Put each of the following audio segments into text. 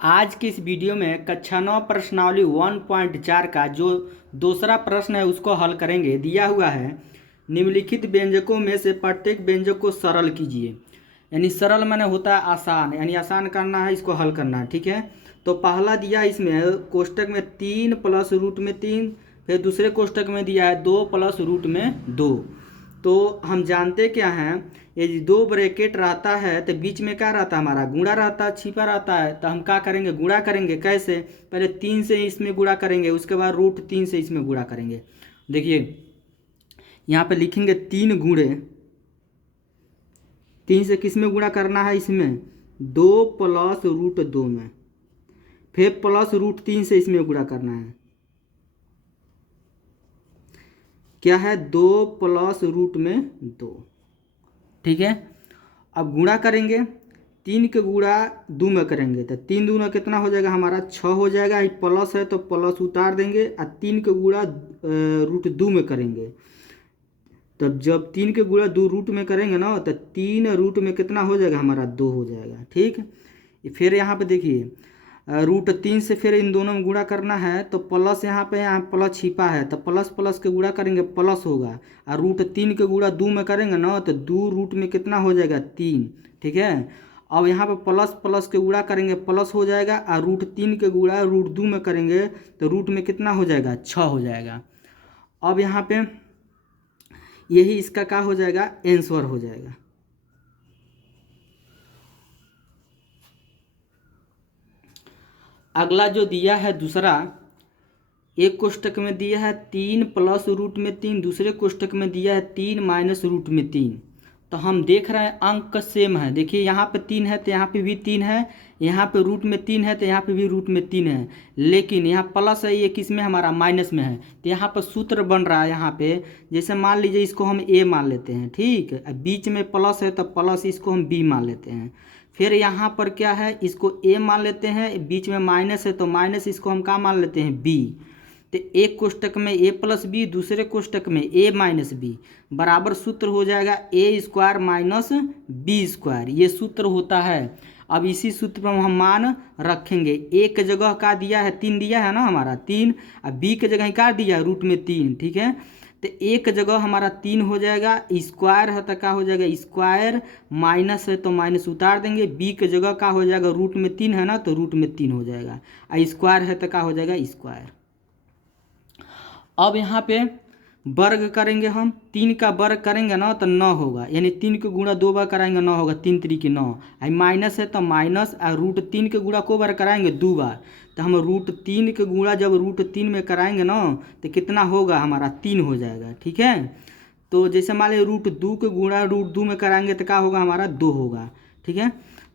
आज की इस वीडियो में कक्षा 9 प्रश्नावली 1.4 का जो दूसरा प्रश्न है उसको हल करेंगे। दिया हुआ है निम्नलिखित व्यंजकों में से प्रत्येक व्यंजक को सरल कीजिए। यानी सरल माने होता है आसान, यानी आसान करना है, इसको हल करना है। ठीक है, तो पहला दिया इसमें कोष्टक में 3 प्लस रूट में 3, फिर दूसरे कोष्टक में दिया है 2 प्लस रूट में 2। तो हम जानते क्या हैं, ये दो ब्रैकेट रहता है तो बीच में क्या रहता है, हमारा गुणा रहता है, छिपा रहता है। तो हम क्या करेंगे, गुणा करेंगे। कैसे, पहले 3 से इसमें गुणा करेंगे, उसके बाद रूट 3 से इसमें गुणा करेंगे। देखिए यहाँ पे लिखेंगे 3 गुणे 3 से किस में गुणा करना है, इसमें 2 प्लस रूट 2 में, फिर प्लस रूट 3 से इसमें गुणा करना है। क्या है, 2 प्लस रूट में 2। ठीक है, अब गुणा करेंगे, 3 के गुणा 2 में करेंगे तो 3 दूना कितना हो जाएगा, हमारा 6 हो जाएगा। प्लस है तो प्लस उतार देंगे और 3 के गुणा रूट 2 में करेंगे। तब जब 3 के गुणा 2 रूट में करेंगे ना तो 3 रूट में कितना हो जाएगा, हमारा 2 हो जाएगा। ठीक, फिर यहाँ पे देखिए रूट 3 से फिर इन दोनों में गुणा करना है तो प्लस यहाँ प्लस छिपा है तो प्लस प्लस के गुणा करेंगे प्लस होगा, और रूट 3 के गुणा 2 में करेंगे ना तो 2 रूट में कितना हो जाएगा, 3। ठीक है, अब यहाँ पे प्लस प्लस के गुणा करेंगे प्लस हो जाएगा, और रूट 3 के गुणा रूट 2 में करेंगे तो रूट में कितना हो जाएगा, 6 हो जाएगा। अब यहाँ पे यही इसका क्या हो जाएगा, आंसर हो जाएगा। अगला जो दिया है दूसरा, एक कोष्टक में दिया है 3 प्लस रूट में 3, दूसरे कोष्टक में दिया है 3 माइनस रूट में 3। तो हम देख रहे हैं अंक सेम है। देखिए यहाँ पे 3 है तो यहाँ पे भी 3 है, यहाँ पे रूट में 3 है तो यहाँ पे भी रूट में 3 है, लेकिन यहाँ प्लस है, ये किस में, हमारा माइनस में है। तो यहाँ पर सूत्र बन रहा है यहाँ पे, जैसे मान लीजिए इसको हम ए मान लेते हैं। ठीक, बीच में प्लस है तो प्लस, इसको हम बी मान लेते हैं। फिर यहाँ पर क्या है, इसको ए मान लेते हैं, बीच में माइनस है तो माइनस, इसको हम क्या मान लेते हैं, बी। तो एक कोष्टक में ए प्लस बी, दूसरे कोष्टक में ए माइनस बी, बराबर सूत्र हो जाएगा ए स्क्वायर माइनस बी स्क्वायर। ये सूत्र होता है। अब इसी सूत्र पर हम मान रखेंगे। ए के जगह का दिया है 3 दिया है ना, हमारा 3, और बी के जगह क्या दिया है, रूट में 3। ठीक है, तो ए के जगह हमारा 3 हो जाएगा, स्क्वायर है तो क्या हो जाएगा, स्क्वायर, माइनस है तो माइनस उतार देंगे, बी के जगह का हो जाएगा, रूट में 3 है ना तो रूट में 3 हो जाएगा, और स्क्वायर है तो क्या हो जाएगा, स्क्वायर। अब यहाँ पे वर्ग करेंगे, हम 3 का वर्ग करेंगे ना तो 9 होगा, यानी 3 के गुणा 2 बार कराएंगे 9 होगा, 3 3 9। आई माइनस है तो माइनस, और रूट 3 के गुणा को बार कराएंगे 2 बार, तो हम रूट 3 के गुणा जब रूट 3 में कराएंगे ना तो कितना होगा, हमारा 3 हो जाएगा। ठीक है, तो जैसे मान लीजिए रूट 2 के गुणा रूट 2 में कराएंगे तो क्या होगा, हमारा 2 होगा। ठीक है,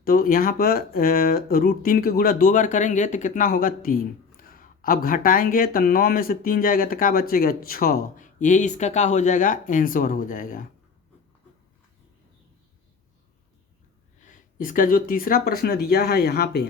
तो यहाँ पर रूट 3 के गुणा 2 बार करेंगे तो कितना होगा, 3। अब घटाएंगे तो 9 में से 3 जाएगा तो क्या बचेगा, 6। ये इसका क्या हो जाएगा, आंसर हो जाएगा। इसका जो तीसरा प्रश्न दिया है यहाँ पे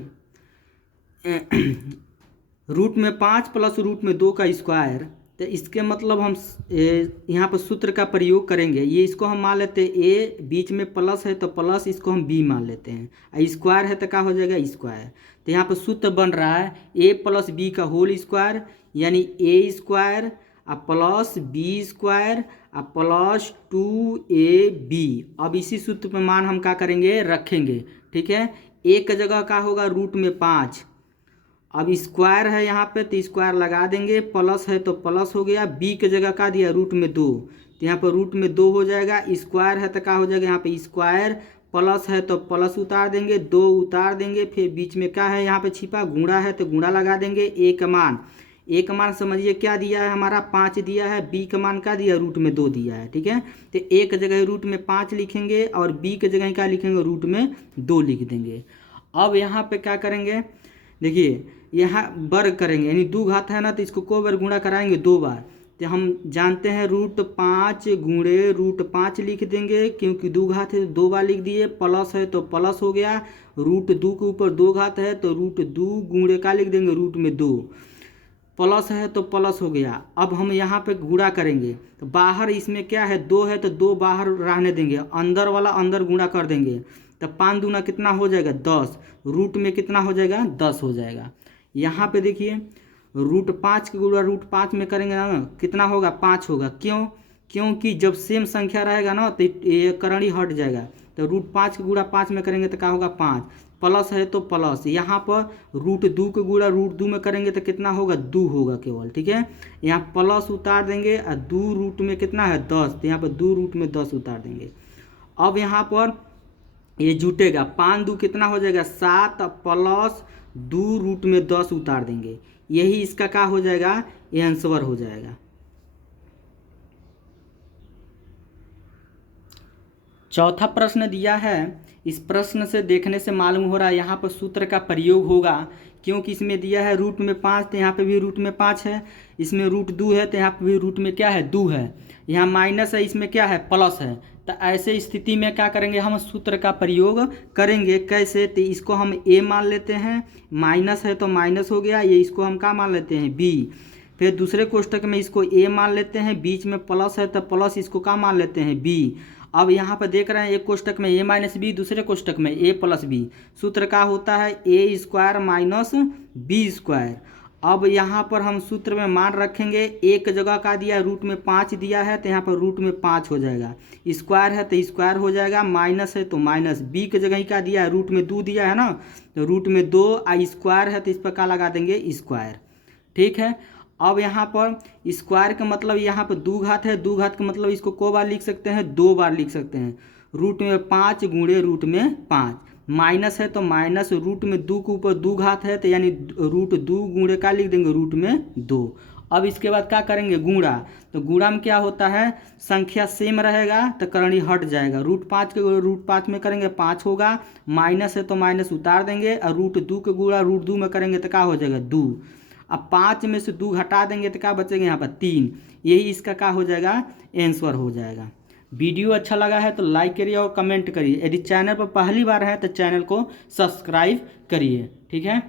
रूट में 5 प्लस रूट में 2 का स्क्वायर, तो इसके मतलब हम यहाँ पर सूत्र का प्रयोग करेंगे। ये इसको हम मान लेते हैं ए, बीच में प्लस है तो प्लस, इसको हम बी मान लेते हैं, स्क्वायर है तो क्या हो जाएगा, स्क्वायर। तो यहाँ पर सूत्र बन रहा है ए प्लस बी का होल स्क्वायर, यानी ए स्क्वायर और प्लस बी स्क्वायर और प्लस 2ab। अब इसी सूत्र पर मान हम क्या करेंगे, रखेंगे। ठीक है, ए का जगह क्या होगा, रूट में 5, अब स्क्वायर है यहाँ पे तो स्क्वायर लगा देंगे, प्लस है तो प्लस हो गया, बी के जगह का दिया, रूट में 2, तो यहाँ पर रूट में 2 हो जाएगा, स्क्वायर है तो क्या हो जाएगा, यहाँ पे स्क्वायर, प्लस है तो प्लस उतार देंगे, 2 उतार देंगे, फिर बीच में क्या है, यहाँ पे छिपा गुणा है तो गुणा लगा देंगे। ए का मान समझिए क्या दिया है, हमारा 5 दिया है, बी का मान क्या दिया, रूट में 2 दिया है। ठीक है, तो ए के जगह रूट में 5 लिखेंगे और बी के जगह क्या लिखेंगे, रूट में 2 लिख देंगे। अब यहाँ पे क्या करेंगे, देखिए यहाँ वर्ग करेंगे, यानी 2 घात है ना तो इसको को बार गुणा कराएंगे 2 बार, तो हम जानते हैं रूट 5 गुणे रूट 5 लिख देंगे, क्योंकि 2 घात है 2 बार लिख दिए, प्लस है तो प्लस हो गया, रूट 2 के ऊपर 2 घात है तो रूट 2 गुणे का लिख देंगे, रूट में 2, प्लस है तो प्लस हो गया। अब हम यहाँ पे गुणा करेंगे तो बाहर इसमें क्या है, 2 है तो 2 बाहर रहने देंगे, अंदर वाला अंदर गुणा कर देंगे, तो 5 दूना कितना हो जाएगा 10, रूट में कितना हो जाएगा 10 हो जाएगा। यहाँ पे देखिए रूट 5 के गुणा रूट 5 में करेंगे ना कितना होगा 5 होगा। क्यों? क्योंकि जब सेम संख्या रहेगा ना तो ये करणी हट जाएगा। तो रूट 5 के गुणा 5 में करेंगे तो क्या होगा 5, प्लस है तो प्लस, यहाँ पर रूट 2 के गुणा रूट 2 में करेंगे तो कितना होगा 2 होगा केवल, ठीक है। यहाँ प्लस उतार देंगे और 2 रूट में कितना है 10, तो यहाँ पर 2 रूट में 10 उतार देंगे। अब यहाँ पर ये जुटेगा 5 2 कितना हो जाएगा 7 प्लस 2 रूट में 10 उतार देंगे, यही इसका क्या हो जाएगा, ये आंसर हो जाएगा। चौथा प्रश्न दिया है, इस प्रश्न से देखने से मालूम हो रहा है यहाँ पर सूत्र का प्रयोग होगा, क्योंकि इसमें दिया है रूट में 5 तो यहाँ पे भी रूट में 5 है, इसमें रूट 2 है तो यहाँ पे भी रूट में क्या है 2 है, यहाँ माइनस है इसमें क्या है प्लस है। तो ऐसे स्थिति में क्या करेंगे हम सूत्र का प्रयोग करेंगे। कैसे? तो इसको हम a मान लेते हैं, माइनस है तो माइनस हो गया, ये इसको हम क्या मान लेते हैं b। फिर दूसरे कोष्टक में इसको a मान लेते हैं, बीच में प्लस है तो प्लस इसको क्या मान लेते हैं b। अब यहाँ पर देख रहे हैं एक कोष्टक में a माइनस बी, दूसरे कोष्टक में a प्लस बी। सूत्र का होता है a square minus B square. अब यहाँ पर हम सूत्र में मान रखेंगे, एक जगह का दिया रूट में 5 दिया है तो यहाँ पर रूट में 5 हो जाएगा, स्क्वायर है तो स्क्वायर हो जाएगा, माइनस है तो माइनस, बी के जगह ही क्या दिया है रूट में 2 दिया है ना, तो रूट में 2 स्क्वायर है तो इस पर क्या लगा देंगे स्क्वायर, ठीक है। अब यहाँ पर स्क्वायर का मतलब यहाँ पर 2 घात है, 2 घात का मतलब इसको को बार लिख सकते हैं 2 बार लिख सकते हैं, रूट में 5 गुणे रूट में 5, माइनस है तो माइनस, रूट में 2 के ऊपर 2 घात है तो यानी रूट 2 गुणे का लिख देंगे रूट में 2। अब इसके बाद क्या करेंगे गुणा, तो गुणा में क्या होता है संख्या सेम रहेगा तो करणी हट जाएगा, रूट 5 के रूट 5 में करेंगे 5 होगा, माइनस है तो माइनस उतार देंगे और रूट 2 के गुणा रूट 2 में करेंगे तो क्या हो जाएगा 2। अब 5 में से 2 घटा देंगे तो क्या बचेगा यहाँ पर 3, यही इसका क्या हो जाएगा आंसर हो जाएगा। वीडियो अच्छा लगा है तो लाइक करिए और कमेंट करिए, यदि चैनल पर पहली बार है तो चैनल को सब्सक्राइब करिए, ठीक है।